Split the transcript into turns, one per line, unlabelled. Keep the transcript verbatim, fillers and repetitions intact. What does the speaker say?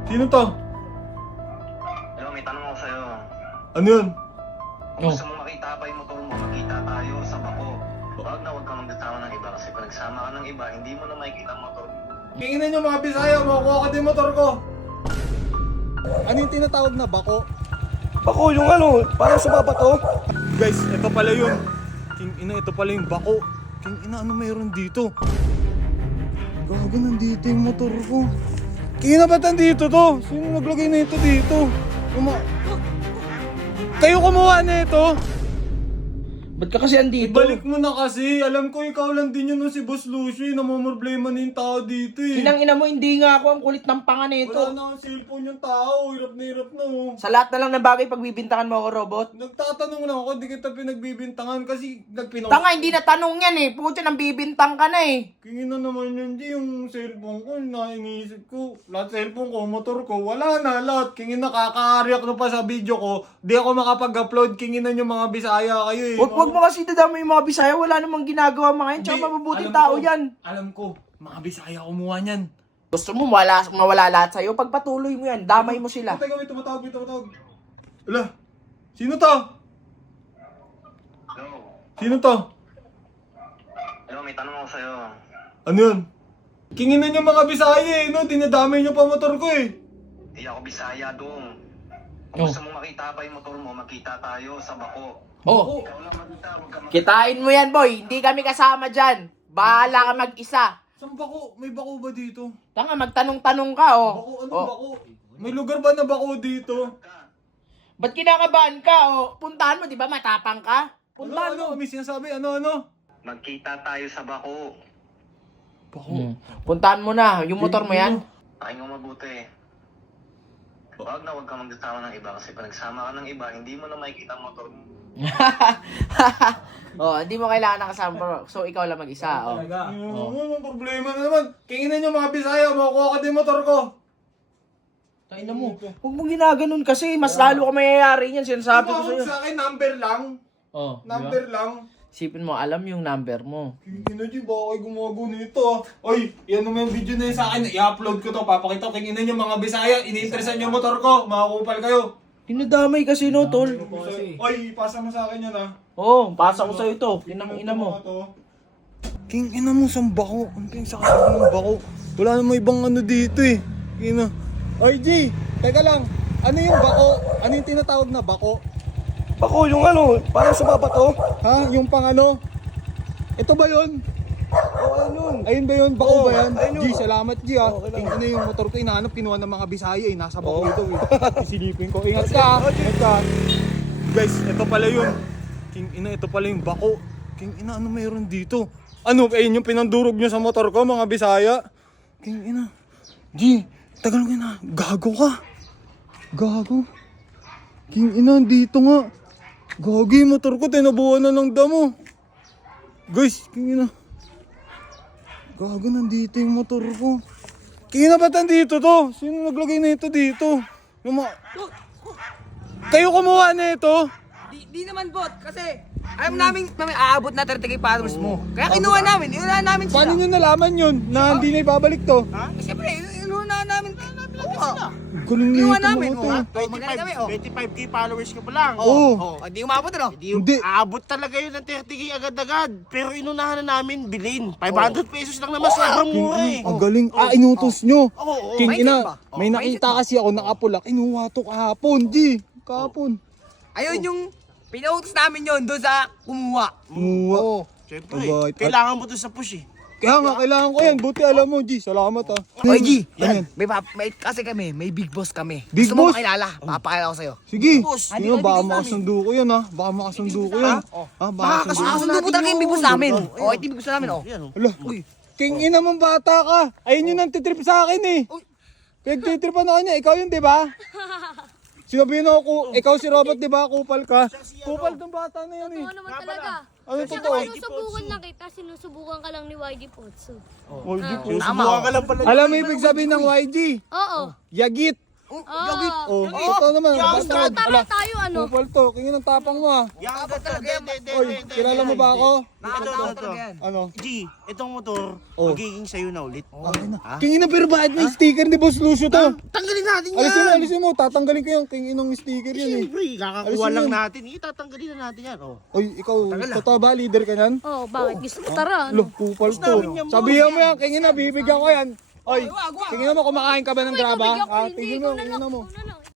Sino to?
Hello, may tanong ako sa'yo.
Ano yun?
Kung gusto mo makita pa yung motor mo, makita tayo sa bako. Huwag na huwag ka magkasama ng iba kasi pag nagsama ka ng iba, hindi mo na makikita ang motor mo.
Kinginan nyo mga Bisaya, makukuha ko din motor ko. Ano yung tinatawag na bako?
Bako yung ano, parang sumapa to.
Guys, ito pala yun. King ina, ito pala yung bako. King ina, ano mayroon dito? Gago, nandito yung motor ko. King ina, ba't nandito to? Sino naglagay na ito dito? Uma... Kayo kumuha na ito?
Ba't ka kasi andito?
Ibalik mo na kasi. Alam ko ikaw lang din yun no, si Boss Lucio. Namumroblema na yung tao dito eh.
Kinang ina mo, hindi nga ako ang kulit ng panga nito.
Wala na ang cellphone yung tao. Hirap na hirap na oh.
Sa lahat na lang ng bagay pagbibintangan mo ako, robot.
Nagtatanong lang ako, di kita pinagbibintangan kasi nagpinong...
Tanga, hindi na tanong yan eh. Puto nang bibintang ka na eh.
Kingin na naman yun, di yung cellphone ko, na iniisip ko. Lahat cellphone ko, motor ko, wala na lahat. Kingin na kaka-react na pa sa video ko. Di ako makapag-upload, kingin na yung mga Bisaya kayo eh.
Wag, wag mo kasi dadama yung mga Bisaya. Wala namang ginagawa mga yan. Tsaka
Hindi,
mabubuting
alam
tao
ko,
yan.
Alam ko, mga Bisaya kumuha niyan.
Gusto mo mawala, mawala lahat sa'yo. Pagpatuloy mo yan, damay mo sila.
Oh, teka, may tumatawag, may tumatawag. Ala, sino to?
Hello?
Sino to?
Hello, may tanong ako sa'yo.
Ano yun? Kingin na yung mga Bisaya eh, no? Dinadamay niyo pa motor ko eh.
Hindi ako Bisaya dong. Kung
Oh.
gusto mo makita pa yung motor mo, makita tayo sa bako.
Oh,
Ikaw lang magkita, huwag ka mag-
kitain mo yan, boy. Hindi kami kasama dyan. Bahala ka mag-isa.
Saan bako? May bako ba dito?
Tanga, magtanong-tanong ka, oh.
Bako, ano
Oh.
bako? May lugar ba na bako dito?
Ba't kinakabahan ka, oh? Puntahan mo, di ba matapang ka?
Ano,
Puntahan
ano?
mo.
May sinasabi, ano, ano?
Magkita tayo sa bako.
Bako.
Hmm. Puntahan mo na. Yung motor mo yan.
Paking mo mabuti. Huwag na huwag ka magkasama ng iba kasi pag nagsama ka ng iba, hindi mo na makikita ang motor mo.
Oh, hindi mo kailangan nakasama, bro. So, ikaw lang mag-isa, oh.
Talaga? Oh. Ano, problema na naman. Kinginan nyo mga Bisaya, makukuha ko din motor ko.
Tayo na mo. Huwag mo ginaganon kasi. Mas lalo ka mayayari niyan. Sinasabi ko
Tumawag
sa'yo.
sa akin, number lang.
Oh,
Number lang.
Sipin mo, alam yung number mo.
Kinginan nyo, baka kayo gumago nito ah. Oy, yan naman yung video na yun sa akin. I-upload ko to, papakita ko. Kinginan nyo mga Bisaya, iniinteresan nyo motor ko. Makakupal kayo.
Dinadamay kasi, no, tol.
Oy, pasa mo sa akin yan ah.
Oo, oh, pasa ko sa'yo ito. Tinang ina mo.
King ina mo sa bako. Ang king sakit ng bako. Wala namang ibang ano dito eh. King ina. Oy G, teka lang. Ano yung bako? Ano yung tinatawag na bako?
Bako yung ano, parang sumapa to.
Ha? Yung pang ano? Ito ba yun?
Oo, ano yun?
Ayun ba yun? Bako
Oo,
ba yan?
ayun
G,
yun.
salamat G ah.
Okay lang.
King ina yung motor ko inaanap, kinuha ng mga Bisaya eh. Nasa bako
Oo.
ito eh. Isilipin ko. Ingat ka ah. Ingat ka. Guys, ito pala yun. King ina, ito pala yung bako. King ina, ano mayroon dito? Ano, ayun yung pinandurog nyo sa motor ko, mga Bisaya? King ina. G, tagal ko na. Gago ka. Gago. King ina, dito nga. Gago yung motor ko, tinabuhan na ng damo. Guys, king ina. Gago, nandito yung motor ko. King ina, ba't nandito to? Sino naglagay na ito dito? Yung mga... Kayo kumuha na ito?
Di, di naman bot, kasi alam namin may aabot na thirty K followers mo. Kaya kinuha namin, inuha namin sila.
Paano nyo nalaman yun na hindi na ibabalik to?
Ha? Eh, siyempre, inuha namin. Oo.
Galing na
Kinuha
ito
namin,
mga
oo.
to.
Oh, magaling kami, oh.
twenty-five K followers ka pa lang.
Oo.
Oh, hindi umabot ano?
Hindi.
Aabot talaga yun ng thirty K agad-agad. Pero inunahan na namin bilhin. five hundred pesos lang naman, sobrang
King
mura eh.
ina, ang galing. Ah, inutos nyo.
Oo, oo.
King
Mindset
ina,
ba? Oh,
may
mindset
nakita
ba?
kasi ako nakapula. Kinuha to kahapon, G. Kahapon.
Ayun yung pinautos namin yun doon sa kumuha.
Kumuha.
Oo.
Siyempre,
Abay,
kailangan mo to sa push eh.
Kaya nga, kailangan ko yan. Buti alam mo, G. Salamat ah.
Oy, G,
Ano yan?
yan. May, pap- may, kasi kami, may big boss kami.
Big
Gusto mo
boss?
makilala? Papakilala ko sa'yo.
Sige.
Boss,
Sige, baka makasundo ko yan ha. Baka makasundo ko yan. Ah, baka makasundo.
Makakasundo mo talaga yung big boss namin. Oh, ito yung big boss namin, oh.
Yan, oh.
Ala, king ina mong bata ka. Ayun yung nantitrip sa akin eh. Pinagtitripan ako niya. Ikaw yun, di ba? Sinabihin ako, ikaw si Robert, di ba? Kupal ka. Kupal tong bata na yan eh.
Oo naman talaga.
Ano
Kasi
totoo?
kung sinusubukan lang kita, sinusubukan ka lang ni Y G Potso.
Y G po.
Susubukan ka lang pala.
Alam mo ibig sabihin ng Y G?
Oo.
Yagit.
Ah,
Oh, ito naman. Basta.
tara tayo ano.
Kupal to. King ina tapang mo ah.
Yan agad to. De, de, de,
Oy,
de, de,
kilala
de,
mo ba
de.
ako?
Ito, ito,
Nakakatawa
ito.
talaga yan.
Ano?
G, itong motor,
Oh.
magiging sa'yo na ulit.
Okay na. King ina pero bakit may sticker ni Boss Lucio to?
Tanggalin natin yan!
Alisin mo, alisin mo. Tatanggalin ko yung King inong sticker yun eh.
Siyempre, kakakuha
Alisin
lang
yun.
natin. Itatanggalin na natin yan. Oh.
Oy, ikaw, totoo ba? Leader ka niyan?
Oh, bakit? Gusto ko tara.
Lo,
Ano?
kupal to.
namin yan, boss.
Sabihan mo yan, King ina, bibigyan ko yan. Oy, tingin mo, kumakain ka ba ng graba?
Bibigyan ko,
Ah,
hindi.
tingin
Ikaw
mo,
na
tingin
lang.
mo.
Ikaw na lang.